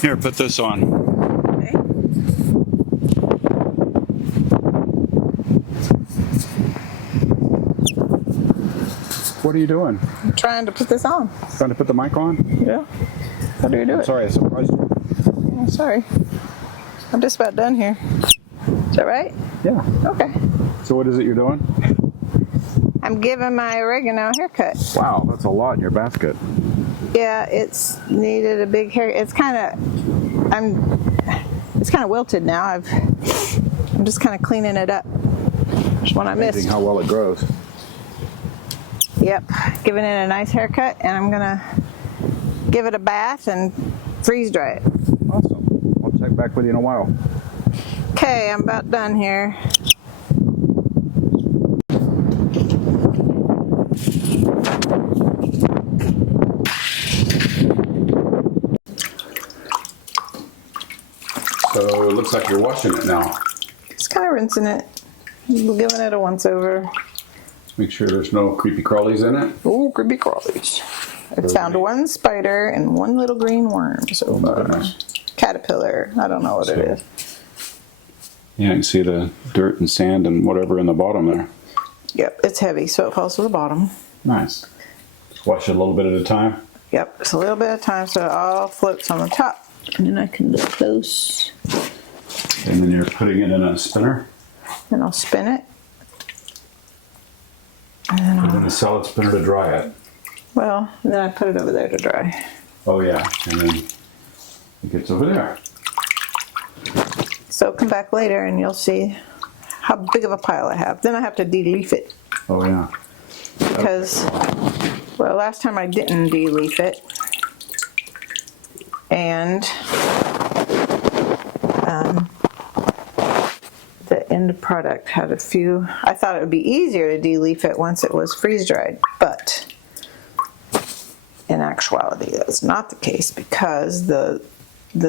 Here, put this on. Okay. What are you doing? I'm trying to put this on. Trying to put the mic on? Yeah. How do you do it? Sorry, I surprised you. Oh, sorry. I'm just about done here. Is that right? Yeah. Okay. So what is it you're doing? I'm giving my oregano a haircut. Wow, that's a lot in your basket. Yeah, it's needed a big hair. It's kind of wilted now. I'm just kind of cleaning it up. There's one I missed. Amazing how well it grows. Yep, giving it a nice haircut, and I'm gonna give it a bath and freeze dry it. Awesome. I'll check back with you in a while. Okay, I'm about done here. So it looks like you're washing it now. Just kind of rinsing it, giving it a once over. Make sure there's no creepy crawlies in it. Oh, creepy crawlies. I found one spider and one little green worm. So caterpillar. I don't know what it is. Yeah, you can see the dirt and sand and whatever in the bottom there. Yep, it's heavy, so it falls to the bottom. Nice. Just wash it a little bit at a time. Yep, it's a little bit of time so it all floats on the top. And then I can look close. And then you're putting it in a spinner. Then I'll spin it. And then Put it in a salad spinner to dry it. then I put it over there to dry. Oh yeah, and then it gets over there. So come back later and you'll see how big of a pile I have. Then I have to de-leaf it. Oh yeah. Because, well, last time I didn't de-leaf it. And the end product had a few. I thought it would be easier to de-leaf it once it was freeze-dried, but in actuality that's not the case because the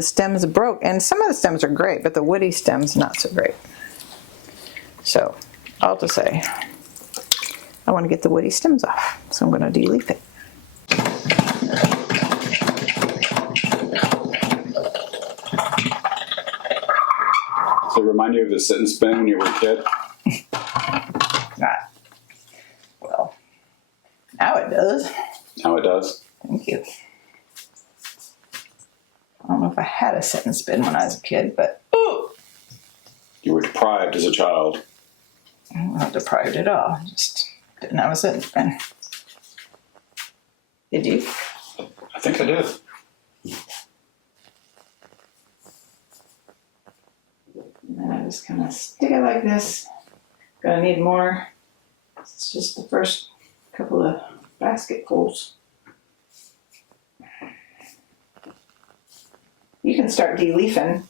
stems broke, and some of the stems are great, but the woody stems not so great. So all to say, I want to get the woody stems off, so I'm going to de-leaf it. So it remind you of the sit and spin when you were a kid? Well, now it does. Now it does? Thank you. I don't know if I had a sit and spin when I was a kid, but You were deprived as a child. I'm not deprived at all. I just didn't have a sit and spin. Did you? I think I did. And then I just kind of stick it like this. Gonna need more. It's just the first couple of basketfuls. You can start de-leafing.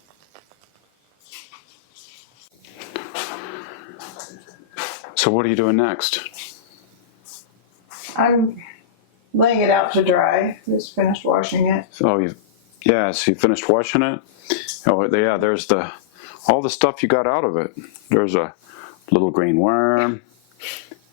So what are you doing next? I'm laying it out to dry. Just finished washing it. So you finished washing it? Oh yeah, there's all the stuff you got out of it. There's a little green worm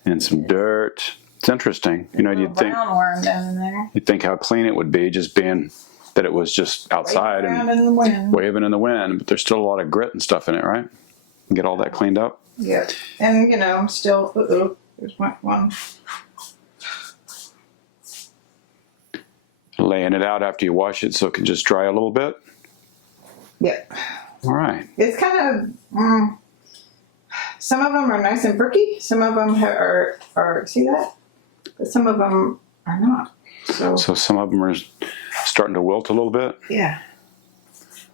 and some dirt. It's interesting. You know, you'd think brown worm down in there. you'd think how clean it would be just being that it was just outside and in the wind. waving in the wind, but there's still a lot of grit and stuff in it, right? Get all that cleaned up. Yeah, and I'm still. There's one. Laying it out after you wash it so it can just dry a little bit. Yep. All right. It's kind of. Some of them are nice and perky. Some of them are see that, but some of them are not. So some of them are starting to wilt a little bit. Yeah.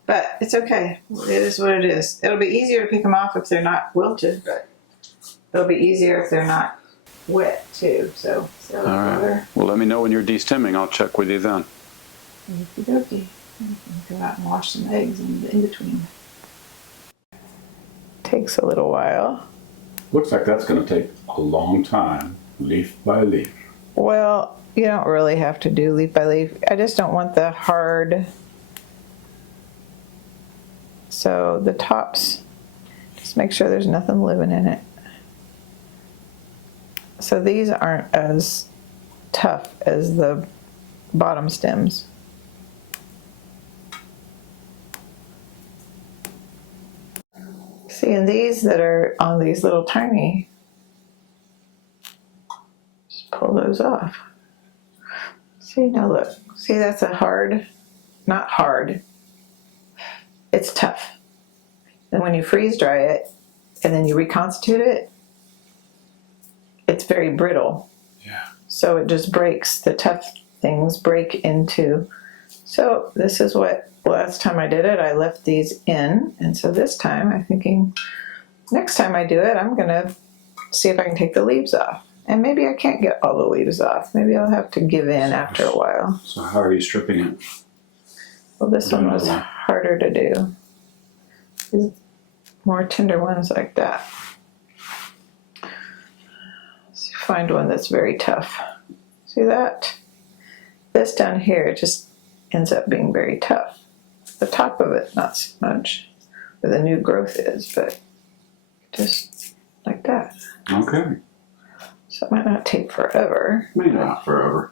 But it's okay. It is what it is. It'll be easier to pick them off if they're not wilted, but it'll be easier if they're not wet too. So all right. Well, let me know when you're de-stemming. I'll check with you then. Okie dokie. Go out and wash some eggs in between. Takes a little while. Looks like that's going to take a long time, leaf by leaf. Well, you don't really have to do leaf by leaf. I just don't want the hard. So the tops, just make sure there's nothing living in it. So these aren't as tough as the bottom stems. See, and these that are on these little tiny, just pull those off. See, now look. See, that's a hard, not hard, it's tough. And when you freeze dry it and then you reconstitute it, it's very brittle. Yeah. So it just breaks, the tough things break into. So this is what, last time I did it, I left these in. And so this time I'm thinking, next time I do it, I'm going to see if I can take the leaves off. And maybe I can't get all the leaves off. Maybe I'll have to give in after a while. So how are you stripping it? Well, this one was harder to do. These more tender ones like that. So find one that's very tough. See that? This down here just ends up being very tough. The top of it, not so much, where the new growth is, but just like that. Okay. So it might not take forever. May not forever.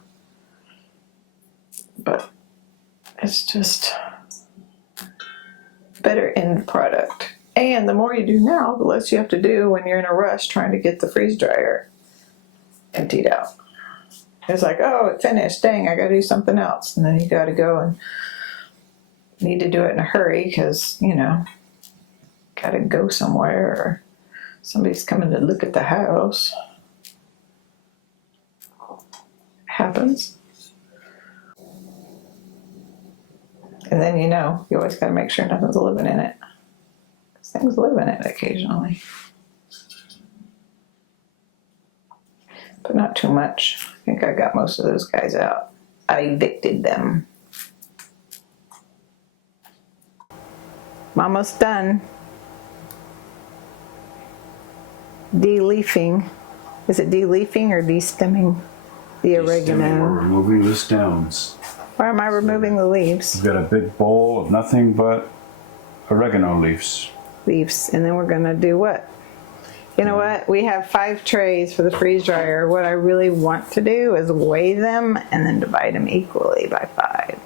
But it's just better end product. And the more you do now, the less you have to do when you're in a rush trying to get the freeze dryer emptied out. It's like, oh, it finished. Dang, I got to do something else. And then you got to go and need to do it in a hurry because, you know, got to go somewhere or somebody's coming to look at the house. Happens. And then, you know, you always got to make sure nothing's living in it. Because things live in it occasionally. But not too much. I think I got most of those guys out. I evicted them. I'm almost done. De-leafing. Is it de-leafing or de-stemming the oregano? We're removing the stems. Why am I removing the leaves? We've got a big bowl of nothing but oregano leaves. Leaves. And then we're going to do what? You know what? We have 5 trays for the freeze dryer. What I really want to do is weigh them and then divide them equally by 5.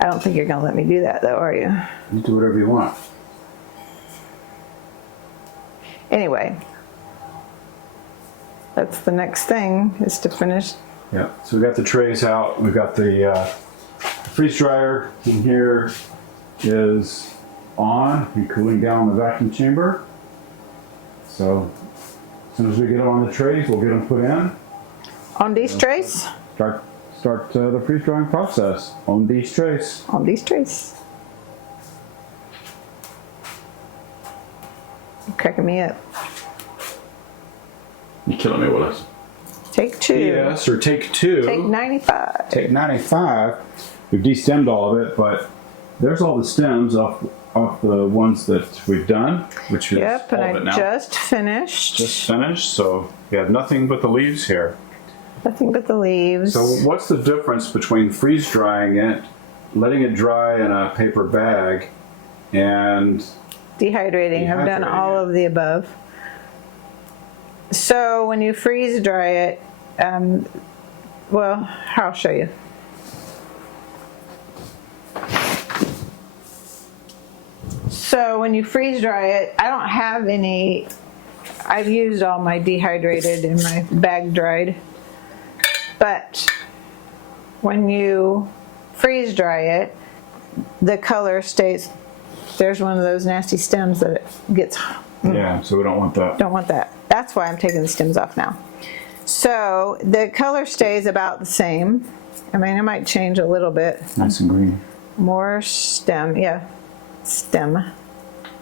I don't think you're going to let me do that though, are you? You do whatever you want. Anyway, that's the next thing, is to finish. Yeah, so we got the trays out. We've got the freeze dryer in here is on and cooling down the vacuum chamber. So as soon as we get them on the trays, we'll get them put in. On these trays? Start the freeze drying process on these trays. On these trays. You're cracking me up. You're killing me, Willis. Take 2. Yes, or take 2. Take 95. Take 95. We've de-stemmed all of it, but there's all the stems off the ones that we've done, which is Yep, all and of it I now. just finished. Just finished, so we have nothing but the leaves here. Nothing but the leaves. So what's the difference between freeze drying it, letting it dry in a paper bag, and Dehydrating. I've done Dehydrating all it. of the above. So when you freeze dry it, well, I'll show you. So when you freeze dry it, I don't have any, I've used all my dehydrated and my bag dried. But when you freeze dry it, the color stays, there's one of those nasty stems that it gets, yeah, so we don't want that. don't want that. That's why I'm taking the stems off now. So the color stays about the same. I mean, it might change a little bit. Nice and green. More stem, yeah, stem.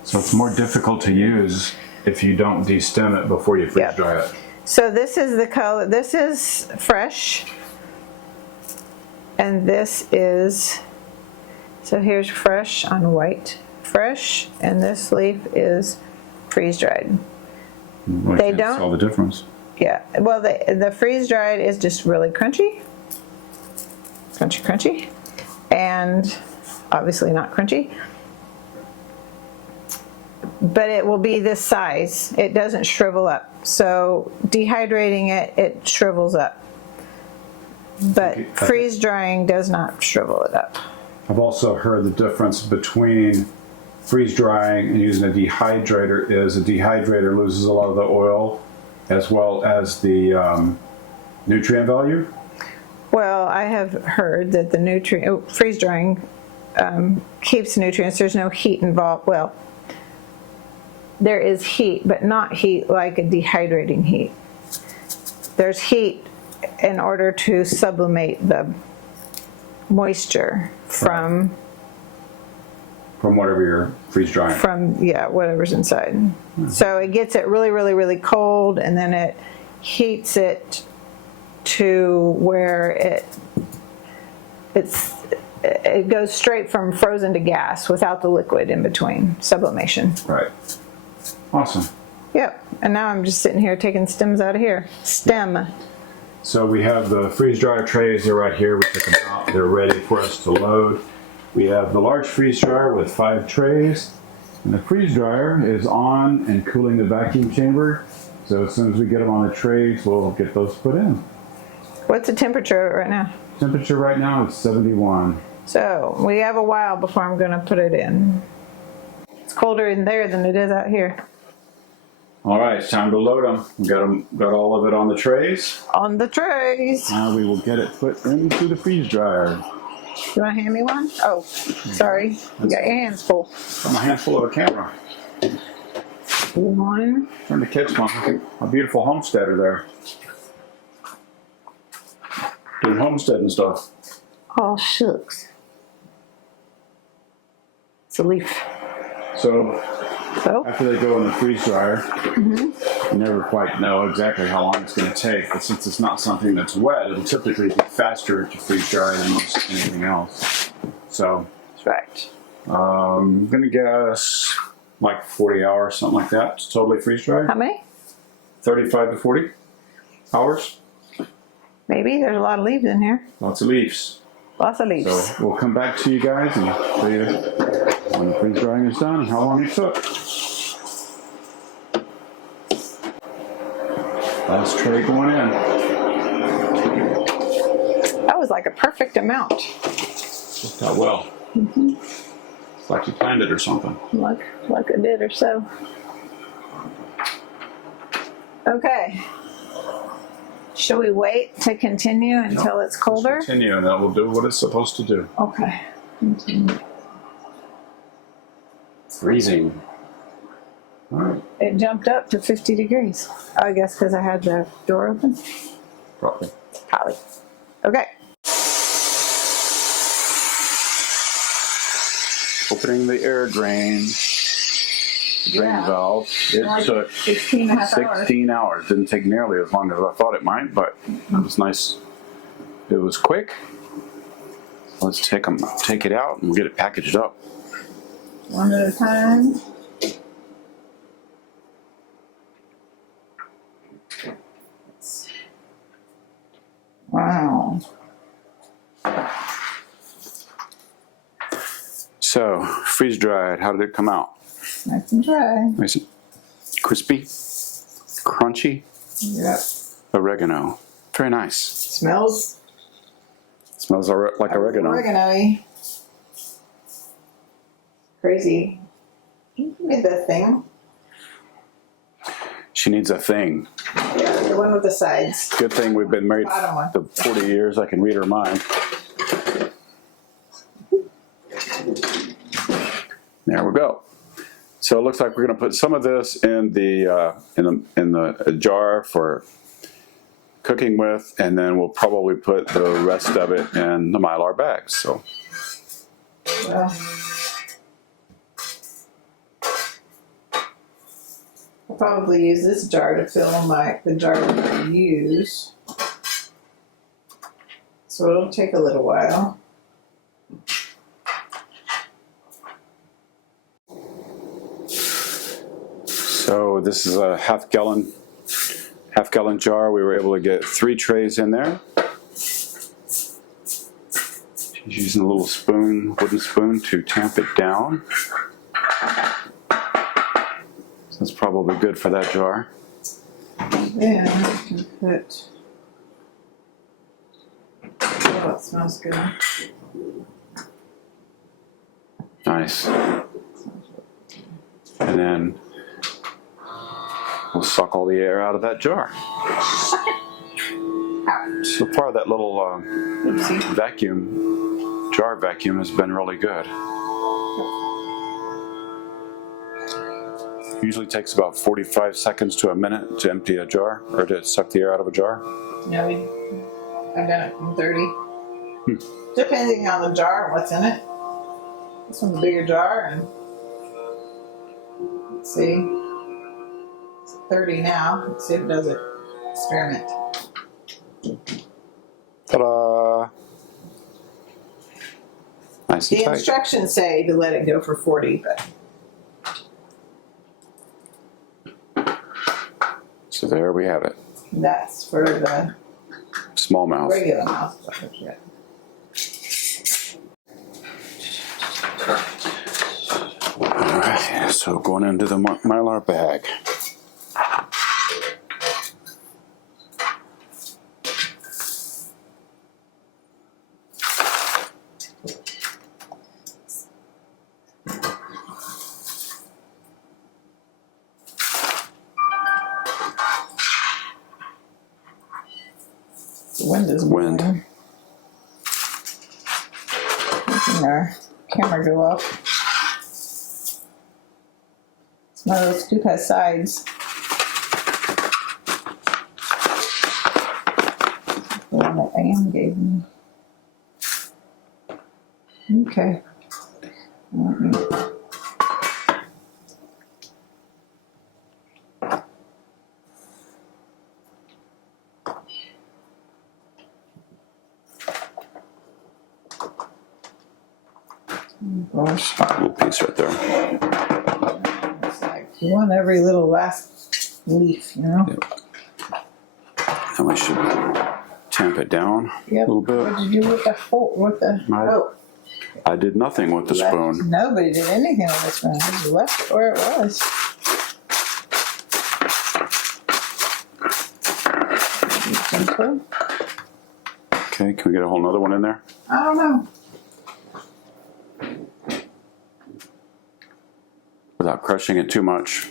So it's more difficult to use if you don't de-stem it before you freeze Yep. dry it. So this is the color, this is fresh. And this is, so here's fresh on white. Fresh, and this leaf is freeze dried. I They can't don't- tell the difference. Yeah, well, the freeze dried is just really crunchy. Crunchy, crunchy. And obviously not crunchy. But it will be this size. It doesn't shrivel up. So dehydrating it, it shrivels up. But Okay. freeze drying does not shrivel it up. I've also heard the difference between freeze drying and using a dehydrator is a dehydrator loses a lot of the oil as well as the nutrient value. Well, I have heard that the freeze drying keeps nutrients. There's no heat involved. Well, there is heat, but not heat like a dehydrating heat. There's heat in order to sublimate the moisture from whatever you're freeze drying. Whatever's inside. So it gets it really, really, really cold, and then it heats it to where it goes straight from frozen to gas without the liquid in between. Sublimation. Right. Awesome. Yep. And now I'm just sitting here taking stems out of here. Stem. So we have the freeze dryer trays. They're right here. We took them out. They're ready for us to load. We have the large freeze dryer with 5 trays. And the freeze dryer is on and cooling the vacuum chamber. So as soon as we get them on the trays, we'll get those put in. What's the temperature right now? Temperature right now is 71. So we have a while before I'm going to put it in. It's colder in there than it is out here. All right, it's time to load them. We got all of it on the trays. On the trays. Now we will get it put into the freeze dryer. You want to hand me one? Oh, sorry. You got your hands full. I'm a handful of a camera. One. Trying to catch a beautiful homesteader there. Doing homesteading stuff. Oh, shucks. It's a leaf. So So? after they go in the freeze dryer, you never quite know exactly how long it's going to take. But since it's not something that's wet, it'll typically be faster to freeze dry than most anything else. So That's right. I'm going to guess like 40 hours, something like that. It's totally freeze dried. How many? 35 to 40 hours. Maybe. There's a lot of leaves in here. Lots of leaves. Lots of leaves. So we'll come back to you guys and show you when the freeze drying is done and how long it took. Last tray going in. That was like a perfect amount. Worked out well. It's like you planned it or something. Like it did or so. Okay. Shall we wait to continue until it's colder? Just continue and that will do what it's supposed to do. Okay. Continue. Freezing. All right. It jumped up to 50 degrees. I guess because I had the door open. Probably. Probably. Okay. Opening the air drain. The drain Yeah. valve. It Like took 16 and a half hours. 16 hours. Didn't take nearly as long as I thought it might, but it was nice. It was quick. Let's take it out and we'll get it packaged up. One at a time. Wow. So, freeze dried. How did it come out? Nice and dry. Nice and crispy, crunchy. Yep. Oregano. Very nice. Smells Smells like oregano. oregano-y. Crazy. Can you give me the thing? She needs a thing. Yeah, the one with the sides. Good thing we've been married Bottom one. for 40 years. I can read her mind. There we go. So it looks like we're going to put some of this in the jar for cooking with, and then we'll probably put the rest of it in the Mylar bags. So Well, I'll probably use this jar to fill the jar that I use. So it'll take a little while. So this is a half gallon jar. We were able to get 3 trays in there. She's using a little wooden spoon to tamp it down. So that's probably good for that jar. Then I can put. Oh, it smells good. Nice. Smells and then we'll suck all the air out of that jar. So far, that little jar vacuum has been really good. Usually takes about 45 seconds to a minute to empty a jar, or to suck the air out of a jar. Yeah, I've done it in 30. Depending on the jar and what's in it. This one's a bigger jar, and let's see. It's 30 now. Let's see if it does it. Experiment. Ta-da! Nice and The tight. instructions say to let it go for 40, but So there we have it. that's for the Smallmouth. regular mouth. Yeah. Alright, so going into the Mylar bag. The wind is Wind. blowing. Making our camera go up. One of those scoop has sides. The one that Anne gave me. Okay. Let me- Gosh. Little piece right there. It's like you want every little last leaf, you know? Yep. And we should tamp it down a Yep. little bit. What did you do with the whole, with the, oh, I did nothing with the spoon. nobody did anything with this one. I just left it where it was. Simple. Okay, can we get a whole nother one in there? I don't know. Without crushing it too much.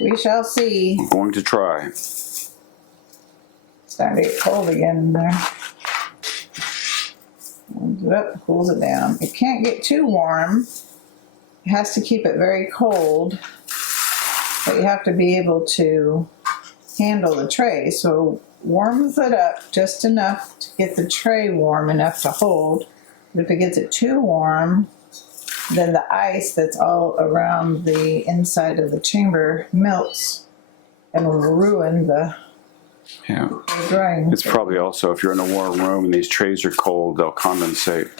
We shall see. I'm going to try. It's starting to get cold again in there. Warms it up, cools it down. It can't get too warm. It has to keep it very cold. But you have to be able to handle the tray. So warms it up just enough to get the tray warm enough to hold. But if it gets it too warm, then the ice that's all around the inside of the chamber melts and will ruin the Yeah. drying. It's probably also, if you're in a warm room and these trays are cold, they'll condensate.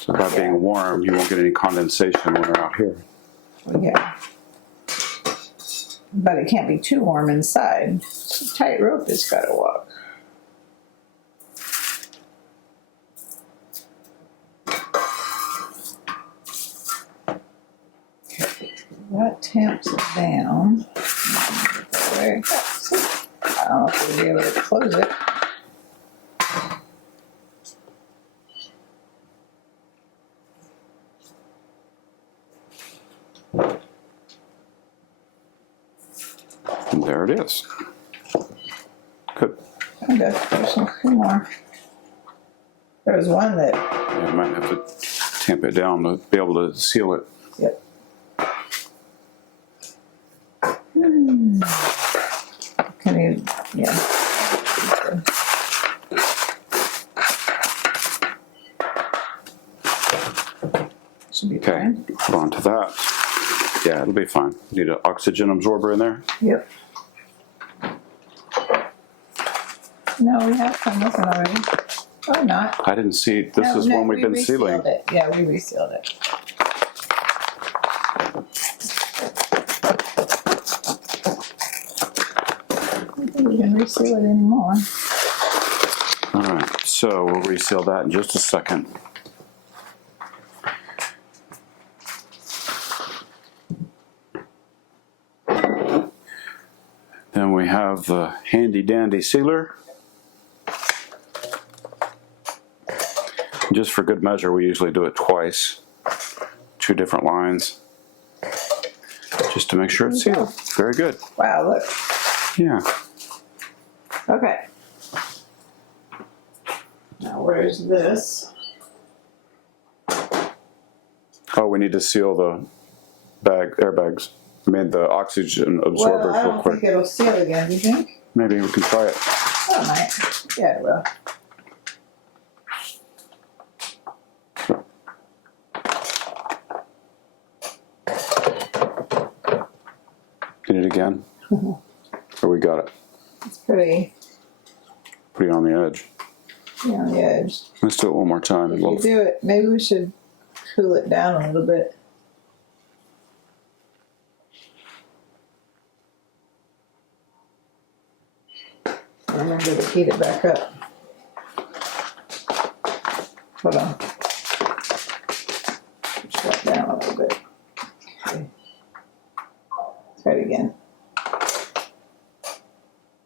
So by being warm, you won't get any condensation when they're out here. Yeah. But it can't be too warm inside. It's a tight rope it's got to walk. That tamps it down. Very fast. I don't know if we'll be able to close it. And there it is. Good. Okay, there's some more. There was one that, Yeah, I might have to tamp it down to be able to seal it. yep. Can you, yeah. Should be Okay, fine. hold on to that. Yeah, it'll be fine. Need an oxygen absorber in there. Yep. No, we have some with it already. Or not. I didn't see, this No, is no, one we've we been resealed sealing. it. Yeah, we resealed it. I don't think we can reseal it anymore. All right, So we'll reseal that in just a second. Then we have the handy dandy sealer. Just for good measure, we usually do it twice. 2 different lines. Just to make sure it's sealed. Very good. Wow, look. Yeah. Okay. Now where's this? Oh, we need to seal the airbags. I mean the oxygen absorbers Well, I real don't quick. think it'll seal again, do you think? Maybe we can try it. Oh, it might. Yeah, it will. Get it again? Or we got it? It's pretty On the edge. on the edge. Let's do it one more time. If you do it, maybe we should cool it down a little bit. Remember to heat it back up. Hold on. Push that down a little bit. Okay. Try it again.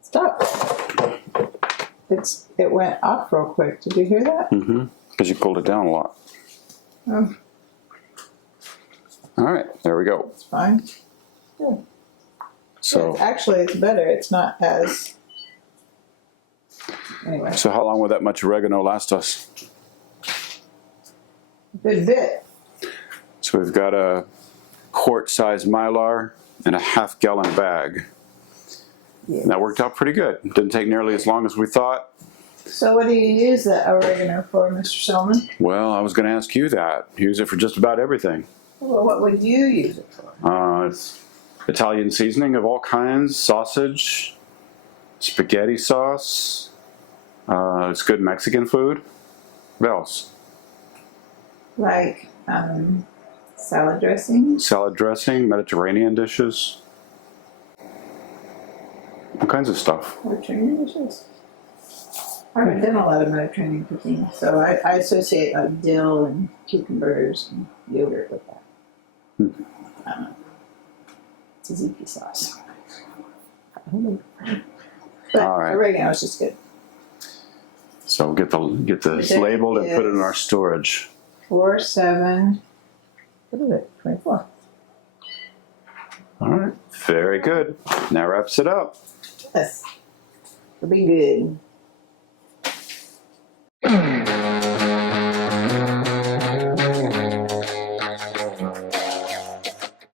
Stop. It went off real quick. Did you hear that? Mm-hmm. Because you pulled it down a lot. Oh, All right, there we go. it's fine. Good. So, Actually, it's better. It's not as. Anyway, so how long will that much oregano last us? a good bit. So we've got a quart-sized Mylar and a half-gallon bag. Yes. That worked out pretty good. Didn't take nearly as long as we thought. So, what do you use that oregano for, Mr. Shulman? Well, I was going to ask you that. Use it for just about everything. Well, what would you use it for? It's Italian seasoning of all kinds, sausage, spaghetti sauce. It's good Mexican food. What else? Like salad dressing? Salad dressing, Mediterranean dishes. All kinds of stuff. Mediterranean dishes? I haven't done a lot of Mediterranean cooking, so I associate like dill and cucumbers and yogurt with that. I don't know. Tzatziki sauce. But All right. oregano is just good. So get this Today labeled and put it in is- our storage. 4, 7, what is it? 24. All right. Very good. That wraps it up. Yes. It'll be good.